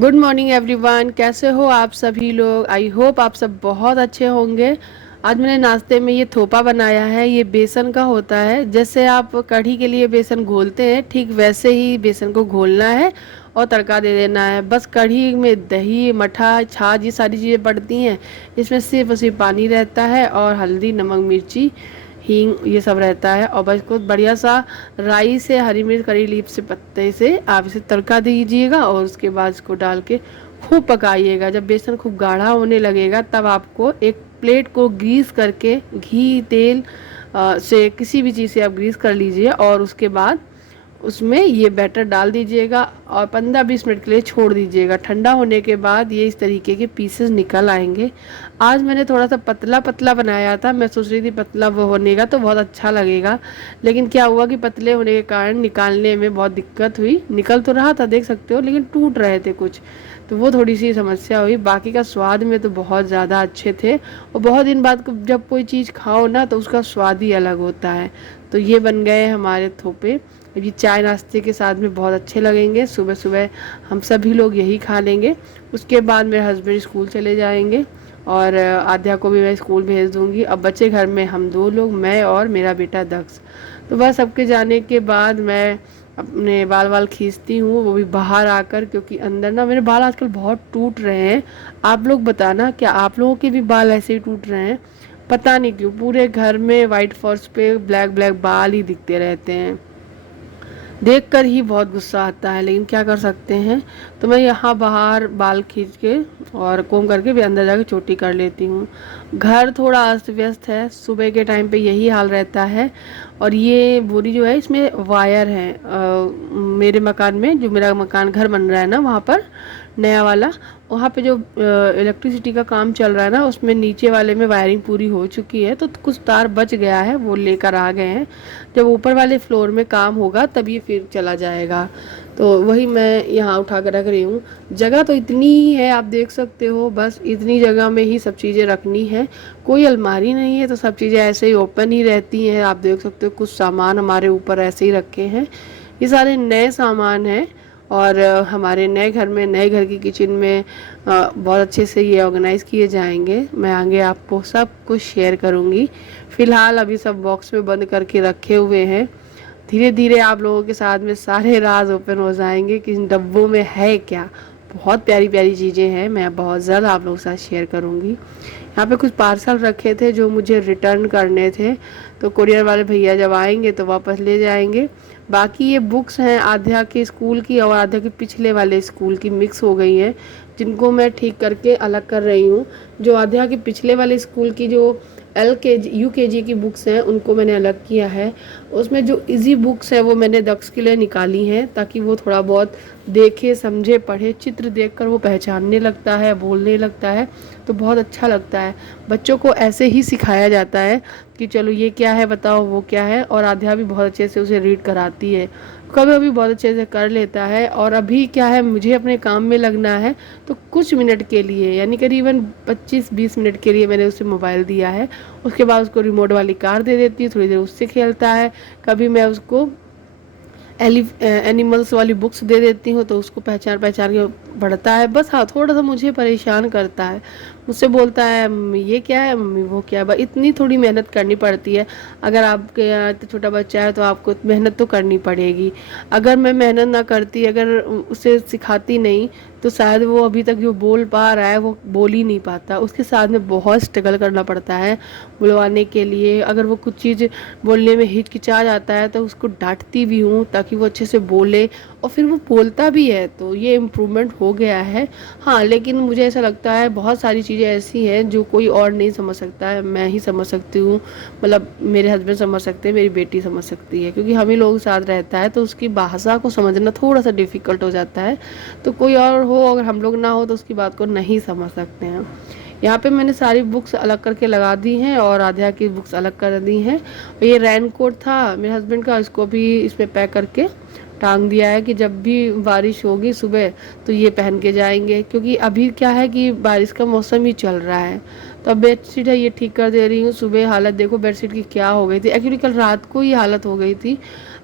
Good morning everyone, कैसे हो आप सभी लोग। आई होप आप सब बहुत अच्छे होंगे। आज मैंने नाश्ते में ये थोपा बनाया है। ये बेसन का होता है। जैसे आप कढ़ी के लिए बेसन घोलते हैं, ठीक वैसे ही बेसन को घोलना है और तड़का दे देना है। बस कढ़ी में दही, मठा, छाछ ये सारी चीज़ें पड़ती हैं। इसमें सिर्फ और सिर्फ पानी रहता है और हल्दी, नमक, मिर्ची, हींग ये सब रहता है। और बस को बढ़िया सा राई से, हरी मिर्च, करी लीफ से, पत्ते से आप इसे तड़का दीजिएगा और उसके बाद इसको डाल के खूब पकाइएगा। जब बेसन खूब गाढ़ा होने लगेगा तब आपको एक प्लेट को ग्रीस करके, घी, तेल से, किसी भी चीज़ से आप ग्रीस कर लीजिए और उसके बाद उसमें ये बैटर डाल दीजिएगा और 15-20 मिनट के लिए छोड़ दीजिएगा। ठंडा होने के बाद ये इस तरीके के पीसेस निकल आएंगे। आज मैंने थोड़ा सा पतला पतला बनाया था। मैं सोच रही थी पतला वो होने का तो बहुत अच्छा लगेगा, लेकिन क्या हुआ कि पतले होने के कारण निकालने में बहुत दिक्कत हुई। निकल तो रहा था, देख सकते हो, लेकिन टूट रहे थे कुछ, तो वो थोड़ी सी समस्या हुई। बाकी का स्वाद में तो बहुत ज़्यादा अच्छे थे। और बहुत दिन बाद जब कोई चीज़ खाओ ना तो उसका स्वाद ही अलग होता है। तो ये बन गए हमारे थोपे। ये चाय नाश्ते के साथ में बहुत अच्छे लगेंगे। सुबह सुबह हम सभी लोग यही खा लेंगे। उसके बाद मेरे हस्बैंड स्कूल चले जाएंगे और आध्या को भी मैं स्कूल भेज दूंगी। अब बच्चे घर में हम दो लोग, मैं और मेरा बेटा दक्ष। तो बस सबके जाने के बाद मैं अपने बाल वाल खींचती हूँ, वो भी बाहर आकर, क्योंकि अंदर ना मेरे बाल आजकल बहुत टूट रहे हैं। आप लोग बताना, क्या आप लोगों के भी बाल ऐसे ही टूट रहे हैं? पता नहीं क्यों पूरे घर में वाइट फर्श पे ब्लैक ब्लैक बाल ही दिखते रहते हैं। देखकर ही बहुत गुस्सा आता है, लेकिन क्या कर सकते हैं। तो मैं यहाँ बाहर बाल खींच के और कोम करके भी अंदर जाके चोटी कर लेती हूँ। घर थोड़ा अस्त व्यस्त है, सुबह के टाइम पे यही हाल रहता है। और ये बोरी जो है इसमें वायर है। मेरे मकान में, जो मेरा मकान घर बन रहा है ना वहाँ पर, नया वाला, वहाँ पे जो इलेक्ट्रिसिटी का काम चल रहा है ना, उसमें नीचे वाले में वायरिंग पूरी हो चुकी है, तो कुछ तार बच गया है, वो लेकर आ गए हैं। जब ऊपर वाले फ्लोर में काम होगा तब ये फिर चला जाएगा। तो वही मैं यहाँ उठा कर रख रही हूँ। जगह तो इतनी ही है, आप देख सकते हो, बस इतनी जगह में ही सब चीज़ें रखनी है। कोई अलमारी नहीं है, तो सब चीज़ें ऐसे ही ओपन ही रहती हैं। आप देख सकते हो कुछ सामान हमारे ऊपर ऐसे ही रखे हैं। ये सारे नए सामान हैं और हमारे नए घर में, नए घर की किचन में बहुत अच्छे से ये ऑर्गेनाइज़ किए जाएंगे। मैं आगे आपको सब कुछ शेयर करूँगी। फ़िलहाल अभी सब बॉक्स में बंद करके रखे हुए हैं। धीरे धीरे आप लोगों के साथ में सारे राज ओपन हो जाएंगे कि इन डब्बों में है क्या। बहुत प्यारी प्यारी चीज़ें हैं, मैं बहुत ज़्यादा आप लोगों के साथ शेयर करूँगी। यहाँ पे कुछ पार्सल रखे थे जो मुझे रिटर्न करने थे, तो कुरियर वाले भैया जब आएंगे तो वापस ले जाएंगे। बाकी ये बुक्स हैं आध्या के स्कूल की और आध्या के पिछले वाले स्कूल की, मिक्स हो गई हैं, जिनको मैं ठीक करके अलग कर रही हूँ। जो आध्या के पिछले वाले स्कूल की जो LKG UKG की बुक्स हैं उनको मैंने अलग किया है। उसमें जो इजी बुक्स है वो मैंने दक्ष के लिए निकाली हैं, ताकि वो थोड़ा बहुत देखे, समझे, पढ़े। चित्र देखकर वो पहचानने लगता है, बोलने लगता है, तो बहुत अच्छा लगता है। बच्चों को ऐसे ही सिखाया जाता है कि चलो ये क्या है बताओ, वो क्या है। और आध्या भी बहुत अच्छे से उसे रीड कराती है, कभी कभी बहुत अच्छे से कर लेता है। और अभी क्या है, मुझे अपने काम में लगना है, तो कुछ मिनट के लिए, यानी करीबन 25-20 मिनट के लिए मैंने उसे मोबाइल दिया है। उसके बाद उसको रिमोट वाली कार दे देती हूँ, थोड़ी देर उससे खेलता है। कभी मैं उसको एनिमल्स वाली बुक्स दे देती हूँ, तो उसको पहचान पहचान के पढ़ता है। बस हाँ, थोड़ा सा मुझे परेशान करता है, मुझसे बोलता है मम्मी ये क्या है, मम्मी वो क्या है। बस इतनी थोड़ी मेहनत करनी पड़ती है। अगर आपके यहाँ तो छोटा बच्चा है तो आपको मेहनत तो करनी पड़ेगी। अगर मैं मेहनत ना करती, अगर उसे सिखाती नहीं, तो शायद वो अभी तक जो बोल पा रहा है वो बोल ही नहीं पाता। उसके साथ में बहुत स्ट्रगल करना पड़ता है बुलवाने के लिए। अगर वो कुछ चीज़ बोलने में हिचकिचा जाता है तो उसको डांटती भी हूँ ताकि वो अच्छे से बोले, और फिर वो बोलता भी है, तो ये इम्प्रूवमेंट हो गया है। हाँ, लेकिन मुझे ऐसा लगता है बहुत सारी चीज़ें ऐसी हैं जो कोई और नहीं समझ सकता है, मैं ही समझ सकती हूँ। मतलब मेरे हस्बैंड समझ सकते हैं, मेरी बेटी समझ सकती है, क्योंकि हम ही लोगों के साथ रहता है तो उसकी भाषा को समझना थोड़ा सा डिफ़िकल्ट हो जाता है। तो कोई और हो, अगर हम लोग ना हो, तो उसकी बात को नहीं समझ सकते हैं। यहाँ पे मैंने सारी बुक्स अलग करके लगा दी हैं और आध्या की बुक्स अलग कर दी हैं। ये रेन कोट था मेरे हस्बैंड का, इसको भी इसमें पैक करके टांग दिया है कि जब भी बारिश होगी सुबह तो ये पहन के जाएंगे। क्योंकि अभी क्या है कि बारिश का मौसम ही चल रहा है। तो अब बेडशीट है ये ठीक कर दे रही हूँ। सुबह हालत देखो बेडशीट की क्या हो गई थी। एक्चुअली कल रात को ही हालत हो गई थी।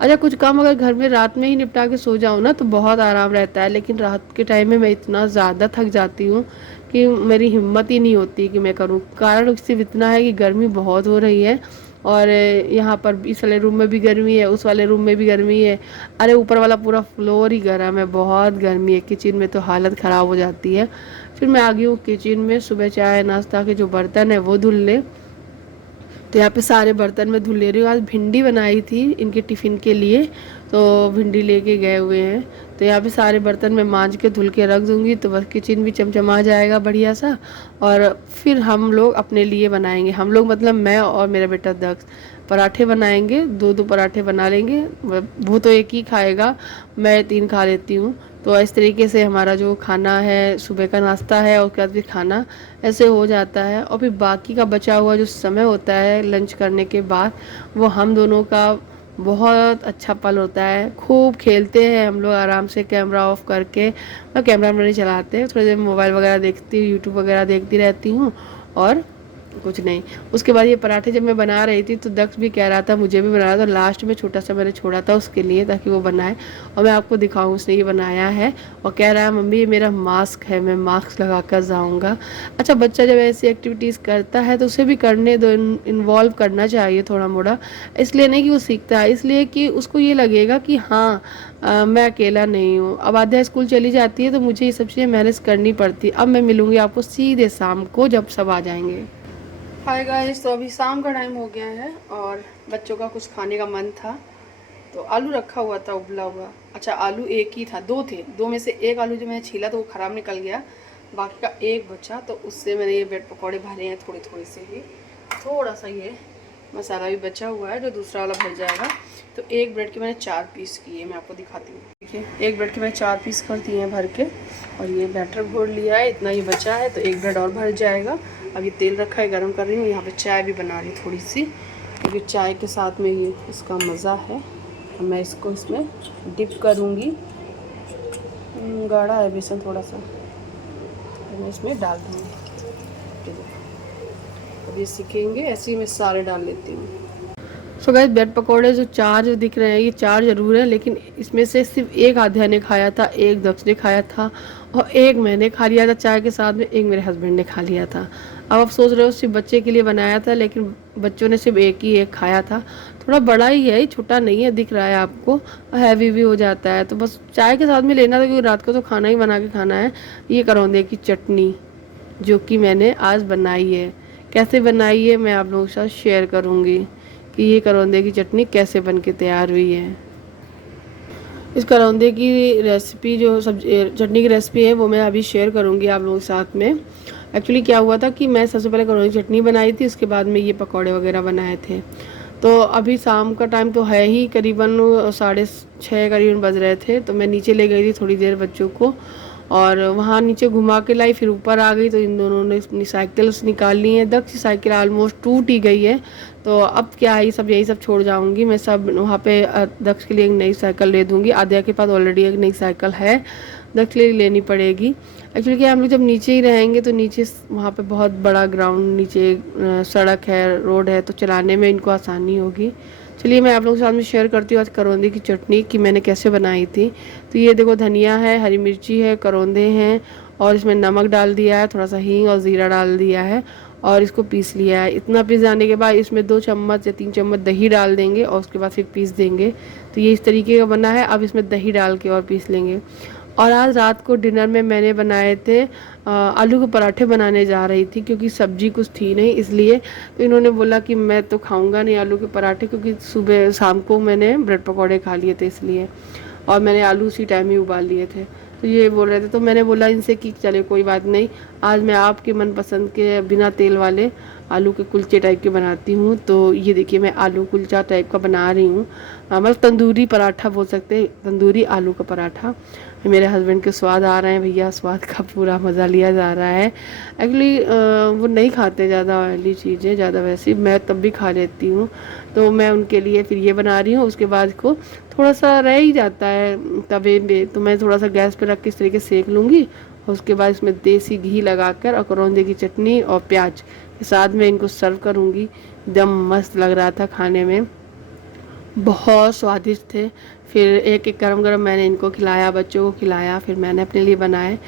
अच्छा, कुछ काम अगर घर में रात में ही निपटा के सो जाऊँ ना तो बहुत आराम रहता है, लेकिन रात के टाइम में मैं इतना ज़्यादा थक जाती हूँ कि मेरी हिम्मत ही नहीं होती कि मैं करूँ। कारण सिर्फ इतना है कि गर्मी बहुत हो रही है, और यहाँ पर इस वाले रूम में भी गर्मी है, उस वाले रूम में भी गर्मी है। अरे ऊपर वाला पूरा फ्लोर ही गर्म है, बहुत गर्मी है। किचन में तो हालत ख़राब हो जाती है। फिर मैं आ गई हूँ किचन में, सुबह चाय नाश्ता के जो बर्तन है वो धुल ले। तो यहाँ पे सारे बर्तन मैं धुल ले रही हूँ। आज भिंडी बनाई थी इनके टिफ़िन के लिए, तो भिंडी लेके गए हुए हैं। तो यहाँ पे सारे बर्तन मैं मांज के धुल के रख दूँगी, तो बस किचन भी चमचमा जाएगा बढ़िया सा। और फिर हम लोग अपने लिए बनाएंगे, हम लोग मतलब मैं और मेरा बेटा दक्ष पराठे बनाएंगे। दो दो पराठे बना लेंगे, वो तो एक ही खाएगा, मैं 3 खा लेती हूँ। तो इस तरीके से हमारा जो खाना है, सुबह का नाश्ता है और उसके बाद फिर खाना ऐसे हो जाता है। और फिर बाकी का बचा हुआ जो समय होता है लंच करने के बाद, वो हम दोनों का बहुत अच्छा पल होता है। खूब खेलते हैं हम लोग आराम से, कैमरा ऑफ करके। मैं कैमरा नहीं चलाते, थोड़ी देर मोबाइल वगैरह देखती, यूट्यूब वगैरह देखती रहती हूँ, और कुछ नहीं। उसके बाद ये पराठे जब मैं बना रही थी तो दक्ष भी कह रहा था मुझे भी बनाना, तो लास्ट में छोटा सा मैंने छोड़ा था उसके लिए ताकि वो बनाए, और मैं आपको दिखाऊं उसने ये बनाया है। और कह रहा है मम्मी ये मेरा मास्क है, मैं मास्क लगा कर जाऊँगा। अच्छा, बच्चा जब ऐसी एक्टिविटीज़ करता है तो उसे भी करने दो, इन्वॉल्व करना चाहिए थोड़ा मोड़ा। इसलिए नहीं कि वो सीखता है, इसलिए कि उसको ये लगेगा कि हाँ मैं अकेला नहीं हूँ। अब आध्या स्कूल चली जाती है तो मुझे ये सब चीज़ें मैनेज करनी पड़ती है। अब मैं मिलूँगी आपको सीधे शाम को जब सब आ जाएंगे। हाय गाइस, तो अभी शाम का टाइम हो गया है और बच्चों का कुछ खाने का मन था, तो आलू रखा हुआ था उबला हुआ। अच्छा, आलू एक ही था, दो थे, दो में से एक आलू जो मैंने छीला तो वो ख़राब निकल गया, बाकी का एक बचा, तो उससे मैंने ये ब्रेड पकौड़े भरे हैं थोड़े थोड़े से ही। थोड़ा सा ये मसाला भी बचा हुआ है जो दूसरा वाला भर जाएगा। तो एक ब्रेड के मैंने 4 पीस किए, मैं आपको दिखाती हूँ। देखिए, एक ब्रेड के मैंने 4 पीस कर दिए हैं भर के, और ये बैटर घोल लिया है, इतना ही बचा है, तो एक ब्रेड और भर जाएगा। अब ये तेल रखा है, गर्म कर रही हूँ। यहाँ पे चाय भी बना रही हूँ थोड़ी सी, क्योंकि चाय के साथ में ये इसका मज़ा है। अब मैं इसको इसमें डिप करूँगी। गाढ़ा है बेसन थोड़ा सा, मैं इसमें डाल दूँगी। अब ये सीखेंगे, ऐसे ही मैं सारे डाल लेती हूँ। सो गाइस, ब्रेड पकौड़े जो 4 जो दिख रहे हैं, ये 4 ज़रूर है, लेकिन इसमें से सिर्फ एक आध्या ने खाया था, एक दक्ष ने खाया था, और एक मैंने खा लिया था चाय के साथ में, एक मेरे हस्बैंड ने खा लिया था। अब आप सोच रहे हो सिर्फ बच्चे के लिए बनाया था, लेकिन बच्चों ने सिर्फ एक खाया था। थोड़ा बड़ा ही है, छोटा नहीं है, दिख रहा है आपको, हैवी भी हो जाता है, तो बस चाय के साथ में लेना था, क्योंकि रात को तो खाना ही बना के खाना है। ये करौंदे की चटनी जो कि मैंने आज बनाई है, कैसे बनाई है मैं आप लोगों के साथ शेयर करूँगी कि ये करौंदे की चटनी कैसे बन के तैयार हुई है। इस करौंदे की रेसिपी, जो सब्जी चटनी की रेसिपी है, वो मैं अभी शेयर करूँगी आप लोगों के साथ में। एक्चुअली क्या हुआ था कि मैं सबसे पहले करौंदे की चटनी बनाई थी, उसके बाद में ये पकौड़े वगैरह बनाए थे। तो अभी शाम का टाइम तो है ही, करीबन 6:30 करीबन बज रहे थे, तो मैं नीचे ले गई थी थोड़ी देर बच्चों को, और वहाँ नीचे घुमा के लाई, फिर ऊपर आ गई। तो इन दोनों ने अपनी साइकिल्स निकाल ली हैं। दक्ष की साइकिल ऑलमोस्ट टूट ही गई है, तो अब क्या है, यही सब छोड़ जाऊंगी मैं। सब वहाँ पे दक्ष के लिए एक नई साइकिल ले दूंगी। आद्या के पास ऑलरेडी एक नई साइकिल है, दक्ष के लिए लेनी पड़ेगी। एक्चुअली क्या, हम लोग जब नीचे ही रहेंगे तो नीचे वहाँ पे बहुत बड़ा ग्राउंड, नीचे सड़क है, रोड है, तो चलाने में इनको आसानी होगी। चलिए मैं आप लोगों के साथ में शेयर करती हूँ आज करौंदे की चटनी कि मैंने कैसे बनाई थी। तो ये देखो, धनिया है, हरी मिर्ची है, करौंदे हैं, और इसमें नमक डाल दिया है, थोड़ा सा हींग और ज़ीरा डाल दिया है, और इसको पीस लिया है। इतना पीस जाने के बाद इसमें 2 चम्मच या 3 चम्मच दही डाल देंगे, और उसके बाद फिर पीस देंगे। तो ये इस तरीके का बना है। अब इसमें दही डाल के और पीस लेंगे। और आज रात को डिनर में मैंने बनाए थे आलू के पराठे बनाने जा रही थी, क्योंकि सब्जी कुछ थी नहीं, इसलिए। तो इन्होंने बोला कि मैं तो खाऊंगा नहीं आलू के पराठे, क्योंकि सुबह शाम को मैंने ब्रेड पकौड़े खा लिए थे इसलिए, और मैंने आलू उसी टाइम ही उबाल लिए थे। तो ये बोल रहे थे, तो मैंने बोला इनसे कि चले कोई बात नहीं, आज मैं आपके मनपसंद के बिना तेल वाले आलू के कुलचे टाइप के बनाती हूँ। तो ये देखिए, मैं आलू कुलचा टाइप का बना रही हूँ, मतलब तंदूरी पराठा बोल सकते हैं, तंदूरी आलू का पराठा। मेरे हस्बैंड के स्वाद आ रहे हैं भैया, स्वाद का पूरा मज़ा लिया जा रहा है। एक्चुअली वो नहीं खाते ज़्यादा ऑयली चीज़ें, ज़्यादा वैसी, मैं तब भी खा लेती हूँ। तो मैं उनके लिए फिर ये बना रही हूँ। उसके बाद को थोड़ा सा रह ही जाता है तवे में, तो मैं थोड़ा सा गैस पे रख के इस तरीके से सेक लूँगी, और उसके बाद इसमें देसी घी लगाकर और करौंदे की चटनी और प्याज के साथ में इनको सर्व करूँगी। एकदम मस्त लग रहा था खाने में। बहुत स्वादिष्ट थे। फिर एक-एक गरम-गरम मैंने इनको खिलाया, बच्चों को खिलाया, फिर मैंने अपने लिए बनाए।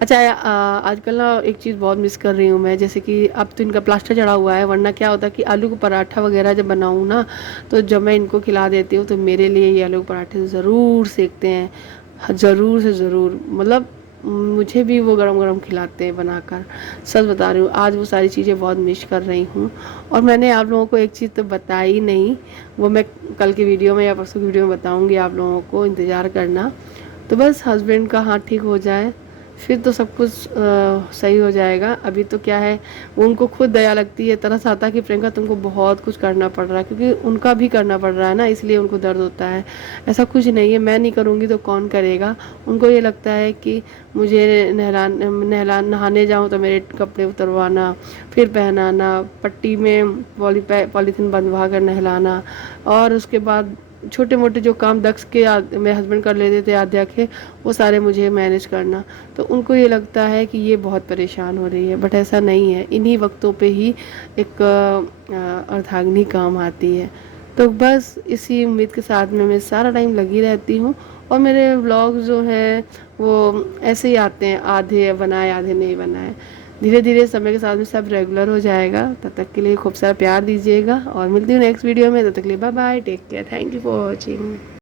अच्छा आजकल ना एक चीज़ बहुत मिस कर रही हूँ मैं, जैसे कि अब तो इनका प्लास्टर चढ़ा हुआ है, वरना क्या होता कि आलू का पराठा वगैरह जब बनाऊँ ना, तो जब मैं इनको खिला देती हूँ तो मेरे लिए ये आलू के पराठे ज़रूर सेकते हैं। ज़रूर से ज़रूर, मतलब मुझे भी वो गरम-गरम खिलाते हैं बनाकर। सच बता रही हूँ, आज वो सारी चीज़ें बहुत मिस कर रही हूँ। और मैंने आप लोगों को एक चीज़ तो बताई नहीं, वो मैं कल की वीडियो में या परसों की वीडियो में बताऊंगी आप लोगों को, इंतज़ार करना। तो बस हस्बैंड का हाथ ठीक हो जाए, फिर तो सब कुछ सही हो जाएगा। अभी तो क्या है, वो उनको खुद दया लगती है, तरस आता है कि प्रियंका तुमको बहुत कुछ करना पड़ रहा है, क्योंकि उनका भी करना पड़ रहा है ना, इसलिए उनको दर्द होता है। ऐसा कुछ नहीं है, मैं नहीं करूँगी तो कौन करेगा। उनको ये लगता है कि मुझे नहाने जाऊँ तो मेरे कपड़े उतरवाना, फिर पहनाना, पट्टी में पॉलीथीन बंधवा कर नहलाना, और उसके बाद छोटे मोटे जो काम दक्ष के मेरे हस्बैंड कर लेते थे आध्या के, वो सारे मुझे मैनेज करना। तो उनको ये लगता है कि ये बहुत परेशान हो रही है, बट ऐसा नहीं है। इन्हीं वक्तों पे ही एक अर्धांगिनी काम आती है। तो बस इसी उम्मीद के साथ में मैं सारा टाइम लगी रहती हूँ। और मेरे व्लॉग जो हैं वो ऐसे ही आते हैं, आधे बनाए आधे नहीं बनाए। धीरे धीरे समय के साथ में सब रेगुलर हो जाएगा। तब तक के लिए खूब सारा प्यार दीजिएगा, और मिलती हूँ नेक्स्ट वीडियो में। तब तक के लिए bye bye, take care, thank you for watching.